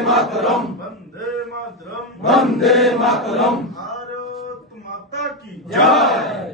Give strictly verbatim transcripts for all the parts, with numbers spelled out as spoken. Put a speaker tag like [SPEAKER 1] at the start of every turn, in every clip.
[SPEAKER 1] मातरम,
[SPEAKER 2] वंदे मातरम,
[SPEAKER 1] वंदे मातरम,
[SPEAKER 2] भारत माता की
[SPEAKER 1] जय।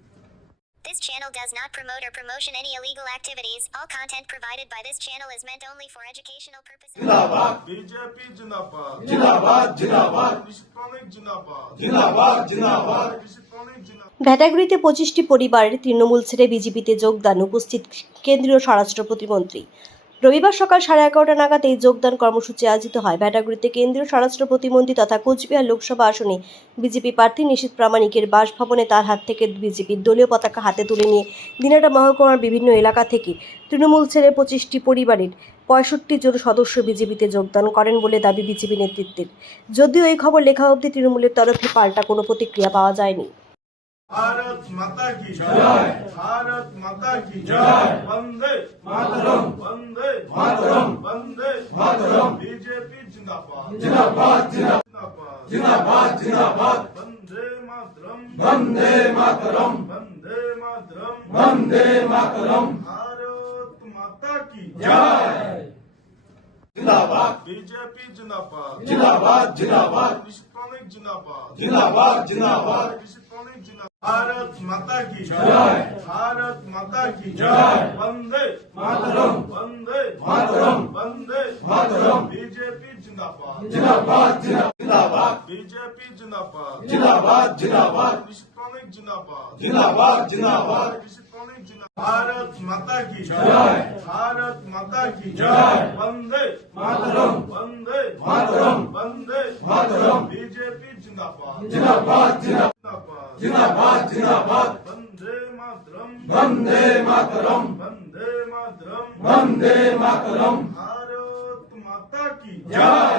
[SPEAKER 3] This channel does not promote or promotion any illegal activities. All content provided by this channel is meant only for educational purposes.
[SPEAKER 1] जिंदाबाद,
[SPEAKER 2] BJP जिंदाबाद,
[SPEAKER 1] जिंदाबाद, जिंदाबाद,
[SPEAKER 2] निष्पाणिक जिंदाबाद,
[SPEAKER 1] जिंदाबाद, जिंदाबाद।
[SPEAKER 2] निष्पाणिक जिंदाबाद।
[SPEAKER 4] ভ্যাটাগুড়িতে পঁচিশটি পরিবারের তৃণমূল ছেড়ে বিজেপিতে যোগদান, উপস্থিত কেন্দ্রীয় স্বরাষ্ট্র প্রতিমন্ত্রী। রবিবার সকাল সাড়ে এগারোটা নাগাদ এই যোগদান কর্মসূচি আয়োজিত হয়। ভ্যাটাগুড়িতে কেন্দ্রীয় স্বরাষ্ট্র প্রতিমন্ত্রী তথা কোচবিহার লোকসভা আসনে বিজেপি প্রার্থী নিশীথ প্রামাণিকের বাসভবনে তার হাত থেকে বিজেপির দলীয় পতাকা হাতে তুলে নিয়ে দিনাটা মহকুমার বিভিন্ন এলাকা থেকে তৃণমূল ছেড়ে পঁচিশটি পরিবারের পঁয়ষট্টি জন সদস্য বিজেপিতে যোগদান করেন বলে দাবি বিজেপি নেতৃত্বের। যদিও এই খবর লেখা অবধি তৃণমূলের তরফে পাল্টা কোনো প্রতিক্রিয়া পাওয়া যায়নি।
[SPEAKER 2] भारत माता की जय, भारत माता की जय, वंदे
[SPEAKER 1] मातरम,
[SPEAKER 2] वंदे
[SPEAKER 1] मातरम,
[SPEAKER 2] वंदे
[SPEAKER 1] मातरम,
[SPEAKER 2] बीजेपी जिंदाबाद,
[SPEAKER 1] जिंदाबाद,
[SPEAKER 2] जिंदाबाद,
[SPEAKER 1] जिंदाबाद, जिंदाबाद,
[SPEAKER 2] वंदे मातरम,
[SPEAKER 1] वंदे मातरम,
[SPEAKER 2] वंदे मातरम,
[SPEAKER 1] वंदे मातरम,
[SPEAKER 2] भारत माता की
[SPEAKER 1] जय। जिंदाबाद,
[SPEAKER 2] बीजेपी जिंदाबाद,
[SPEAKER 1] जिंदाबाद, जिंदाबाद,
[SPEAKER 2] निष्पाणिक जिंदाबाद,
[SPEAKER 1] जिंदाबाद, जिंदाबाद,
[SPEAKER 2] निष्पाणिक जिंदाबाद। भारत माता की
[SPEAKER 1] जय,
[SPEAKER 2] भारत माता की
[SPEAKER 1] जय,
[SPEAKER 2] वंदे
[SPEAKER 1] मातरम,
[SPEAKER 2] वंदे
[SPEAKER 1] मातरम,
[SPEAKER 2] वंदे
[SPEAKER 1] मातरम,
[SPEAKER 2] बीजेपी जिंदाबाद,
[SPEAKER 1] जिंदाबाद, जिंदाबाद,
[SPEAKER 2] बीजेपी जिंदाबाद,
[SPEAKER 1] जिंदाबाद, जिंदाबाद,
[SPEAKER 2] निष्पाणिक जिंदाबाद,
[SPEAKER 1] जिंदाबाद, जिंदाबाद,
[SPEAKER 2] निष्पाणिक जिंदाबाद। भारत माता की
[SPEAKER 1] जय,
[SPEAKER 2] भारत माता की
[SPEAKER 1] जय,
[SPEAKER 2] वंदे
[SPEAKER 1] मातरम,
[SPEAKER 2] वंदे
[SPEAKER 1] मातरम,
[SPEAKER 2] वंदे
[SPEAKER 1] मातरम,
[SPEAKER 2] बीजेपी जिंदाबाद,
[SPEAKER 1] जिंदाबाद, जिंदाबाद,
[SPEAKER 2] जिंदाबाद,
[SPEAKER 1] जिंदाबाद, जिंदाबाद,
[SPEAKER 2] वंदे मातरम,
[SPEAKER 1] वंदे मातरम,
[SPEAKER 2] वंदे मातरम,
[SPEAKER 1] वंदे मातरम,
[SPEAKER 2] भारत माता की
[SPEAKER 1] जय।